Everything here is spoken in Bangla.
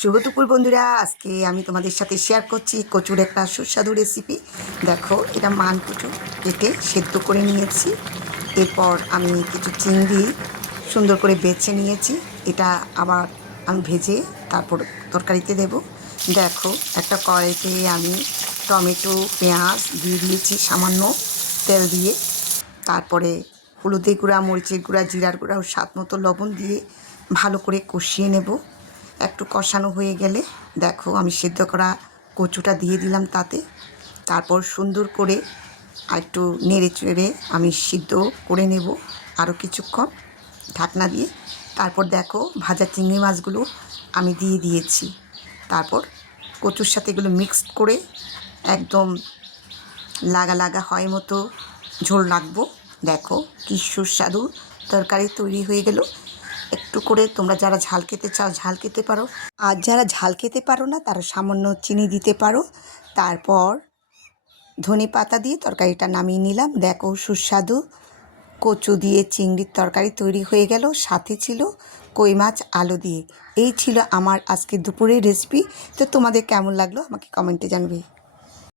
শুভ দুপুর বন্ধুরা, আজকে আমি তোমাদের সাথে শেয়ার করছি কচুর একটা সুস্বাদু রেসিপি। দেখো, এটা মান কচু কেটে সেদ্ধ করে নিয়েছি। এরপর আমি কিছু চিংড়ি সুন্দর করে বেছে নিয়েছি। এটা আবার আমি ভেজে তারপর তরকারিতে দেব। দেখো, একটা কড়াইতে আমি টমেটো পেঁয়াজ দিয়ে দিয়েছি সামান্য তেল দিয়ে। তারপরে হলুদের গুঁড়া, মরিচের গুঁড়া, জিরার গুঁড়া ও স্বাদ মতো লবণ দিয়ে ভালো করে কষিয়ে নেব। একটু কষানো হয়ে গেলে দেখো আমি সিদ্ধ করা কচুটা দিয়ে দিলাম তাতে। তারপর সুন্দর করে একটু নেড়ে চেড়ে আমি সিদ্ধ করে নেব আরও কিছুক্ষণ ঢাকনা দিয়ে। তারপর দেখো ভাজা চিংড়ি মাছগুলো আমি দিয়ে দিয়েছি। তারপর কচুর সাথে এগুলো মিক্সড করে একদম লাগা লাগা হয় মতো ঝোল রাখবো। দেখো কি সুস্বাদু তরকারি তৈরি হয়ে গেল। একটু করে তোমরা যারা ঝাল খেতে চাও ঝাল খেতে পারো, আর যারা ঝাল খেতে পারো না তারা সামান্য চিনি দিতে পারো। তারপর ধনে পাতা দিয়ে তরকারিটা নামিয়ে নিলাম। দেখো সুস্বাদু কচু দিয়ে চিংড়ির তরকারি তৈরি হয়ে গেল। সাথে ছিল কই মাছ আলু দিয়ে। এই ছিল আমার আজকে দুপুরের রেসিপি। তো তোমাদের কেমন লাগলো আমাকে কমেন্টে জানাবে।